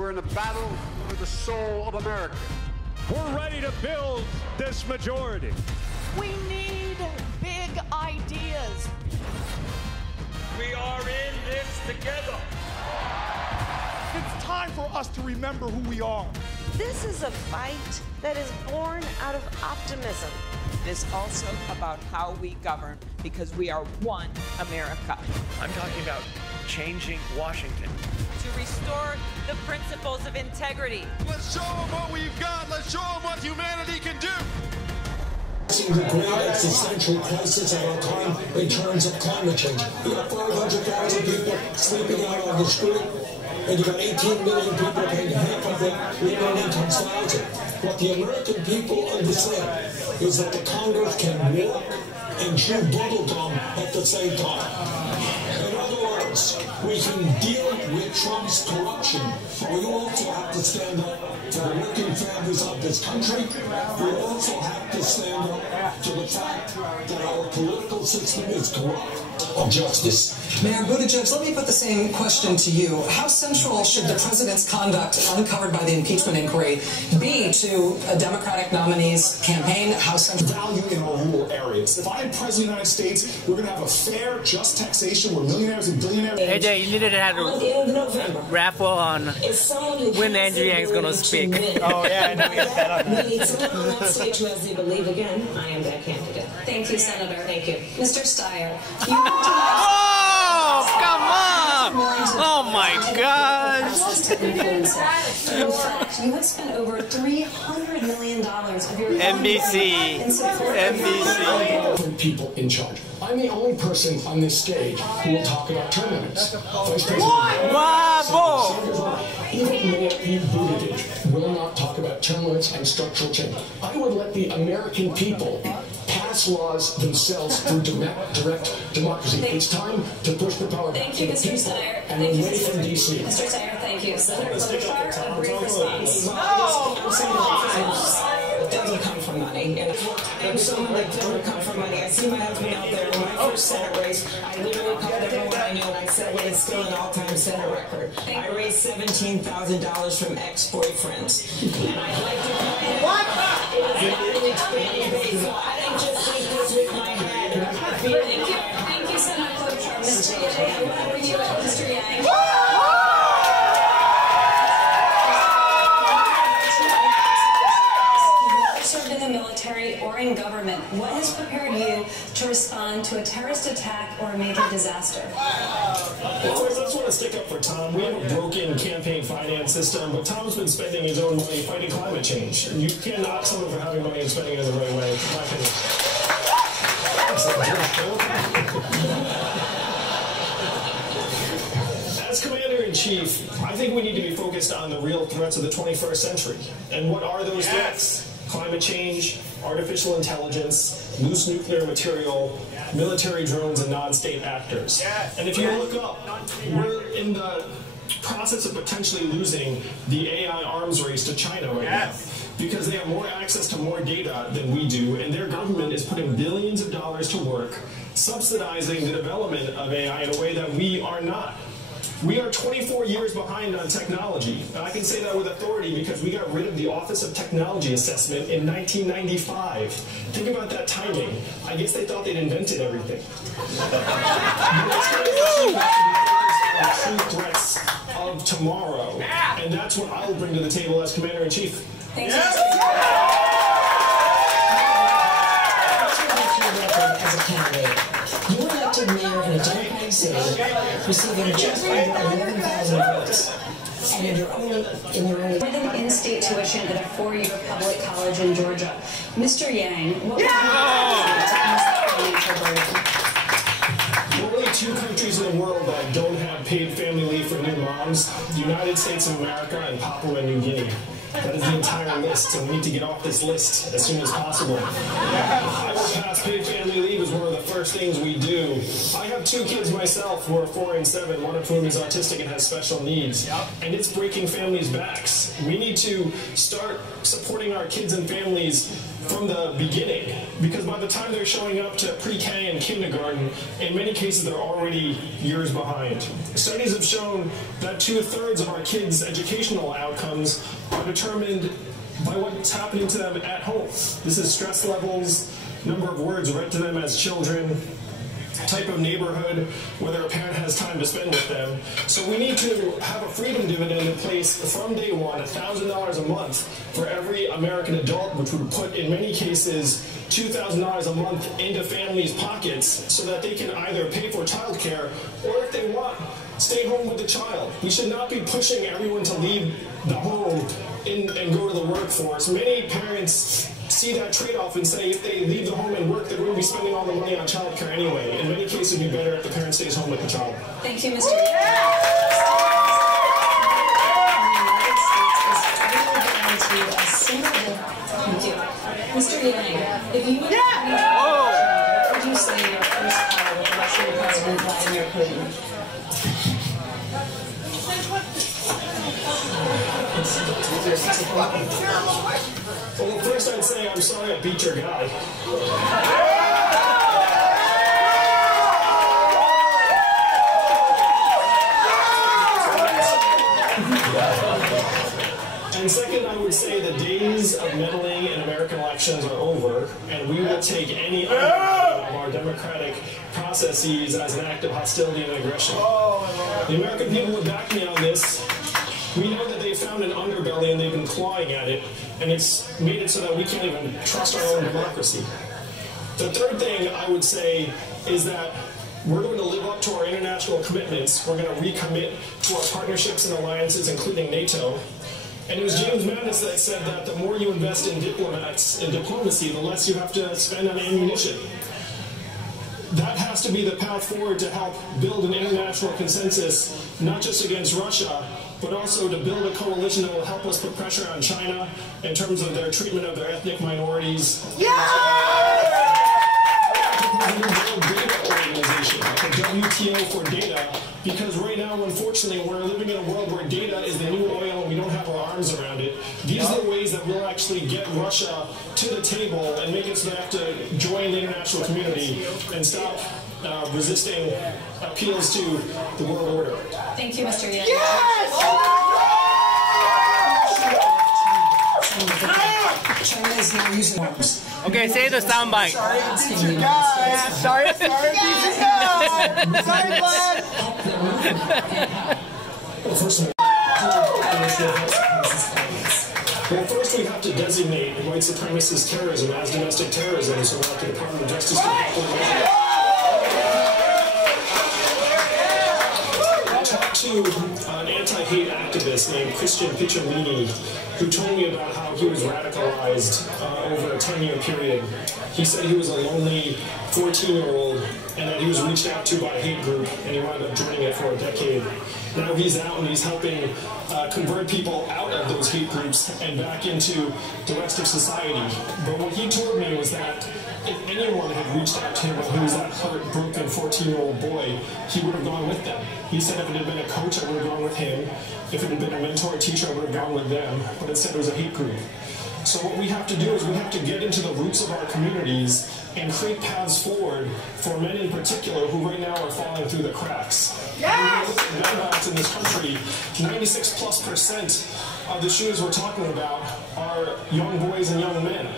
We're in a battle for the soul of America. We're ready to build this majority. We need big ideas. We are in this together. It's time for us to remember who we are. This is a fight that is born out of optimism. It's also about how we govern, because we are one America. I'm talking about changing Washington. To restore the principles of integrity. Let's show them what we've got. Let's show them what humanity can do. The great existential crisis of our time in terms of climate change. We have 500,000 people sleeping out on the street, and you've got 18 million people paying half of their minimum income to housing. What the American people understand is that the Congress can work and chew bubblegum at the same time. In other words, we can deal with Trump's corruption, but we also have to stand up for the working families of this country. We also have to stand up to the fact that our political system is corrupt. Of justice. Mayor Buttigieg, let me put the same question to you. How central should the president's conduct uncovered by the impeachment inquiry be to a Democratic nominee's campaign? How central? Value in our rural areas. If I am president of the United States, we're going to have a fair, just taxation where millionaires and billionaires. Hey Jay, you needed to have a raffle on when Andrew Yang's going to speak. Oh yeah, I know you said that. We need someone on that stage who has the believe again. I am that candidate. Thank you, Senator. Thank you. Mr. Steyer. Oh, come on! Oh my God! In fact, you have spent over $300 million of your NBC. People in charge. I'm the only person on this stage who will talk about term limits. Vice President even Mayor Buttigieg will not talk about term limits and structural change. I would let the American people pass laws themselves through direct democracy. It's time to push the power back to the people and away from D.C. Mr. Steyer, thank you. Senator Klobuchar, a brief response. It doesn't come from money. I'm someone that doesn't come from money. I see my husband out there in my first Senate race. I literally called everyone I knew and I said, well, it's still an all-time Senate record. I raised $17,000 from ex-boyfriends. And I'd like to point out it was not an expanded base, so I didn't just think this with my head. Thank you, Senator Klobuchar. Mr. Yang, where were you at, Mr. Yang? Served in the military or in government. What has prepared you to respond to a terrorist attack or a major disaster? Well, I just want to stick up for Tom. We have a broken campaign finance system, but Tom's been spending his own money fighting climate change. You can't knock someone for having money and spending it in the right way, in my opinion. As Commander-in-Chief, I think we need to be focused on the real threats of the 21st century. And what are those threats? Climate change, artificial intelligence, loose nuclear material, military drones, and non-state actors. And if you look up, we're in the process of potentially losing the AI arms race to China right now. Because they have more access to more data than we do, and their government is putting billions of dollars to work subsidizing the development of AI in a way that we are not. We are 24 years behind on technology, and I can say that with authority because we got rid of the Office of Technology Assessment in 1995. Think about that timing. I guess they thought they'd invented everything. True threats of tomorrow, and that's what I will bring to the table as Commander-in-Chief. Thank you. As a candidate, you were elected mayor in a Democratic city, receiving just over 11,000 votes. And in your only in-state tuition at a 4-year public college in Georgia. Mr. Yang, what would you There are only 2 countries in the world that don't have paid family leave for new moms: the United States of America and Papua New Guinea. That is the entire list, and we need to get off this list as soon as possible. I will pass paid family leave as one of the first first things we do. I have 2 kids myself who are 4 and 7, one of whom is autistic and has special needs. And it's breaking families' backs. We need to start supporting our kids and families from the beginning, because by the time they're showing up to pre-K and kindergarten, in many cases they're already years behind. Studies have shown that 2/3 of our kids' educational outcomes are determined by what's happening to them at home. This is stress levels, number of words read to them as children, type of neighborhood, whether a parent has time to spend with them. So we need to have a freedom dividend in place from day one, $1,000 a month for every American adult, which would put, in many cases, $2,000 a month into families' pockets so that they can either pay for childcare or, if they want, stay home with the child. We should not be pushing everyone to leave the home and go to the workforce. Many parents see that trade-off and say if they leave the home and work, they're going to be spending all the money on childcare anyway. In many cases, it would be better if the parent stays home with the child. Thank you, Mr. The United States is turning down to a single. Thank you. Mr. Yang, if you would what would you say in your first call with Russian President Vladimir Putin? Well, first I'd say I'm sorry I beat your guy. And second, I would say the days of meddling in American elections are over, and we will take any undermining of our democratic processes as an act of hostility and aggression. The American people would back me on this. We know that they found an underbelly and they've been clawing at it, and it's made it so that we can't even trust our own democracy. The third thing I would say is that we're going to live up to our international commitments. We're going to recommit to our partnerships and alliances, including NATO. And it was James Mattis that said that the more you invest in diplomats and diplomacy, the less you have to spend on ammunition. That has to be the path forward to help build an international consensus, not just against Russia, but also to build a coalition that will help us put pressure on China in terms of their treatment of their ethnic minorities. Organization, the WTO for data, because right now, unfortunately, we're living in a world where data is the new oil and we don't have our arms around it. These are the ways that we'll actually get Russia to the table and make it so they have to join the international community and stop resisting appeals to the world order. Thank you, Mr. Yang. China is now using arms. Okay, say the soundbite. Sorry, Sorry, Well, first we have to designate white supremacist terrorism as domestic terrorism, so that the Department of Justice can I talked to an anti-hate activist named Christian Picciolini, who told me about how he was radicalized over a 10-year period. He said he was a lonely 14-year-old and that he was reached out to by a hate group, and he wound up joining it for a decade. Now he's out and he's helping convert people out of those hate groups and back into the rest of society. But what he told me was that if anyone had reached out to him when he was that heartbroken 14-year-old boy, he would have gone with them. He said if it had been a coach, I would have gone with him. If it had been a mentor or teacher, I would have gone with them. But instead it was a hate group. So what we have to do is we have to get into the roots of our communities and create paths forward for men in particular who right now are falling through the cracks. Yes! When we look at gun violence in this country, 96+% of the shooters we're talking about are young boys and young men.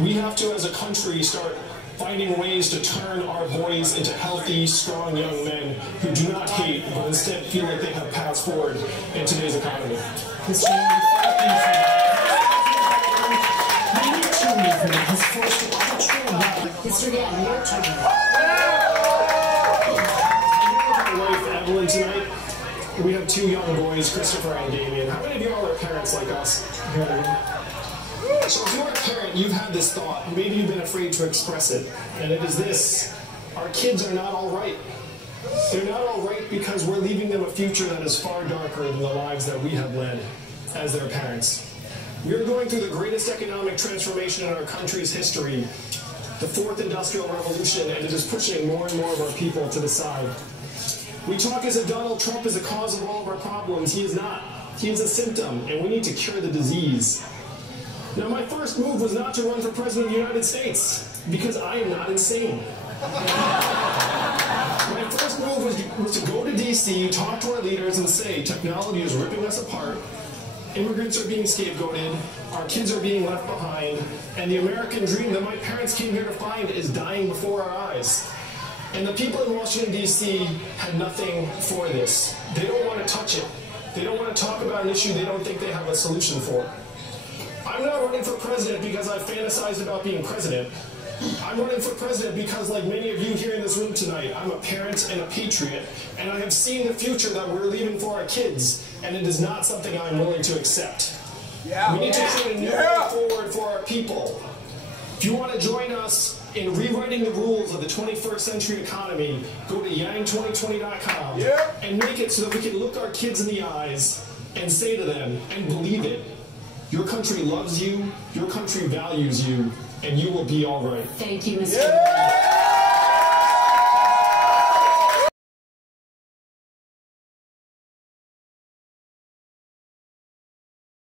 We have to, as a country, start finding ways to turn our boys into healthy, strong young men who do not hate, but instead feel like they have paths forward in today's economy. Mr. Yang, thank you for that. Has forced a cultural war. Mr. Yang, your turn. My wife, Evelyn, tonight, we have 2 young boys, Christopher and Damien. How many of you all are parents like us? So if you're a parent, you've had this thought, maybe you've been afraid to express it, and it is this: our kids are not all right. They're not all right because we're leaving them a future that is far darker than the lives that we have led as their parents. We are going through the greatest economic transformation in our country's history. the fourth industrial revolution, and it is pushing more and more of our people to the side. We talk as if Donald Trump is the cause of all of our problems. He is not. He is a symptom, and we need to cure the disease. Now, my first move was not to run for President of the United States, because I am not insane. My first move was to go to D.C., talk to our leaders, and say, technology is ripping us apart, immigrants are being scapegoated, our kids are being left behind, and the American dream that my parents came here to find is dying before our eyes. And the people in Washington, D.C. had nothing for this. They don't want to touch it. They don't want to talk about an issue they don't think they have a solution for. I'm not running for president because I fantasized about being president. I'm running for president because, like many of you here in this room tonight, I'm a parent and a patriot, and I have seen the future that we're leaving for our kids, and it is not something I'm willing to accept. We need to create a new way forward for our people. If you want to join us in rewriting the rules of the 21st century economy, go to yang2020.com and make it so that we can look our kids in the eyes and say to them, and believe it, your country loves you, your country values you, and you will be all right. Thank you, Mr.